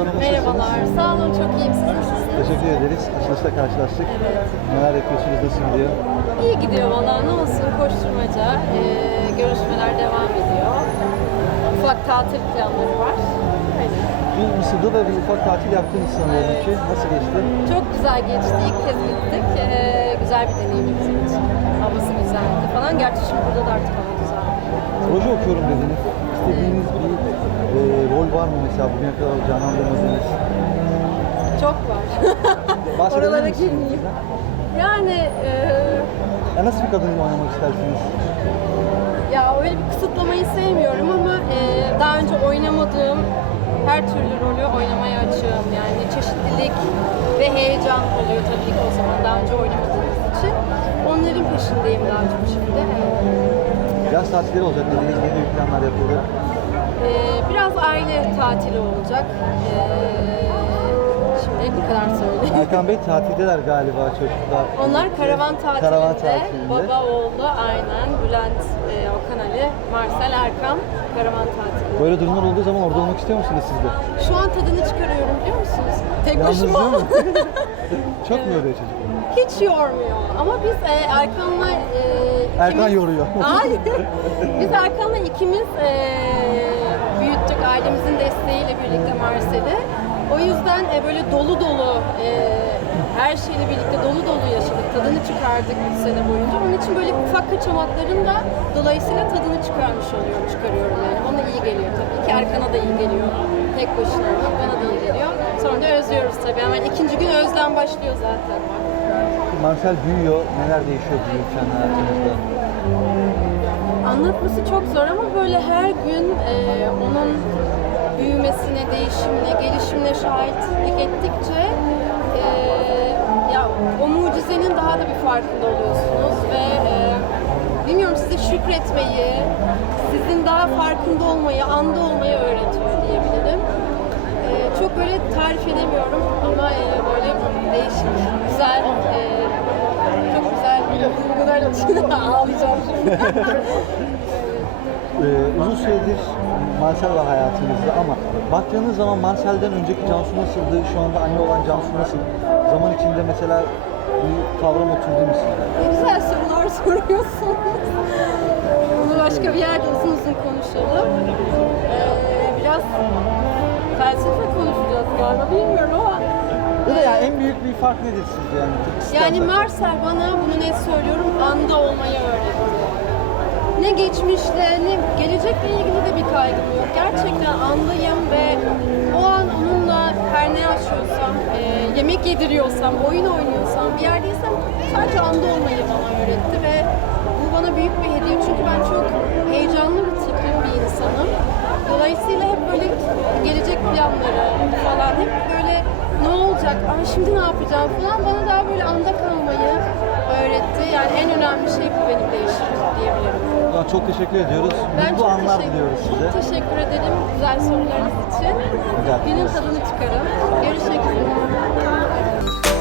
Hanım? Merhabalar, sağ olun çok iyiyim. Siz nasılsınız? Teşekkür ederiz. Açılışta karşılaştık. Evet. Neler yapıyorsunuz, nasıl gidiyor? İyi gidiyor valla ne olsun koşturmaca, ee, görüşmeler devam ediyor. Ufak tatil planları var. Öyle. Bir Mısır'da da bir ufak tatil yaptınız sanıyorum ki. Nasıl geçti? Çok güzel geçti, ilk kez gittik. Ee, güzel bir deneyimdi bizim için. Havası güzeldi falan. Gerçi şimdi burada da artık hava güzel. Proje okuyorum dediniz. Var mı mesela bugüne kadar canlandırmadığınız? Çok var. Bahsedebilir Oralara misiniz girmeyeyim. bizden? Yani ee, Ya nasıl bir kadınla oynamak istersiniz? Ya öyle bir kısıtlamayı sevmiyorum ama e, daha önce oynamadığım her türlü rolü oynamaya açığım. Yani çeşitlilik ve heyecan oluyor tabii ki o zaman daha önce oynamadığımız için. Onların peşindeyim daha çok şimdi. Yaz tatilleri olacak dediniz. Ne gibi planlar yapıldı? E, biraz aile tatili olacak. E, şimdi bu kadar söyleyeyim. Erkan Bey tatildeler galiba çocuklar. Onlar karavan tatilinde, Karavan tatilinde. baba oğlu aynen Bülent, e, Okan Ali, Marcel Erkam karavan tatilinde. Böyle durumlar olduğu zaman orada olmak istiyor musunuz siz de? Şu an tadını çıkarıyorum biliyor musunuz? Tek Yalnız başıma. değil mi? Çok mu yoruyor çocuk? Hiç yormuyor. Ama biz e, Erkan'la e. Erkan yoruyor. Hayır. biz Erkan'la ikimiz e, büyüttük ailemizin desteğiyle birlikte Marsel'i. O yüzden e, böyle dolu dolu e, her şeyle birlikte dolu dolu yaşadık. Tadını çıkardık 3 sene boyunca. Onun için böyle ufak kaçamakların da dolayısıyla tadını çıkarmış oluyorum, çıkarıyorum yani. Bana iyi geliyor tabii ki. Erkan'a da iyi geliyor. Tek başına olmak özlüyoruz tabii. Hemen ikinci gün özlem başlıyor zaten. Marcel büyüyor. Neler değişiyor büyürken hayatınızda? Anlatması çok zor ama böyle her gün e, onun büyümesine, değişimine, gelişimine şahitlik ettikçe e, ya o mucizenin daha da bir farkında oluyorsunuz ve e, bilmiyorum size şükretmeyi, sizin daha farkında olmayı, anda olmayı öğretiyor diyebilirim. Tarif edemiyorum ama e, böyle değişik, güzel, e, çok güzel duygular içinde ağlayacağım şimdi. Ee, uzun süredir Marcel var hayatınızda ama baktığınız zaman Marcel'den önceki Cansu nasıldı? Şu anda anne olan Cansu nasıl? Zaman içinde mesela bir kavram oturdu mu sizde? Ne güzel sorular soruyorsunuz. Bunu başka bir yerde uzun uzun konuşalım. Ee, biraz felsefe konuşacağız galiba bilmiyorum ama. Ya da yani en büyük bir fark nedir sizce yani? Yani Marcel bana bunu net söylüyorum anda olmayı öğretti. Ne geçmişle ne gelecekle ilgili de bir kaygım yok. Gerçekten andayım ve o an onunla her ne yaşıyorsam, e, yemek yediriyorsam, oyun oynuyorsam, bir yerdeysem sadece anda olmayı bana öğretti ve bu bana büyük bir hediye. Çünkü ben çok heyecanlı bir tipim bir insanım. Dolayısıyla hep böyle gelecek planları olacak, Ay şimdi ne yapacağım falan bana daha böyle anda kalmayı öğretti. Yani en önemli şey bu benim değiştirdi diyebilirim. Ya çok teşekkür ediyoruz. Ben Mutlu çok anlar teşekkür, diliyoruz size. çok teşekkür ederim güzel sorularınız için. Günün tadını çıkarın. Görüşmek üzere.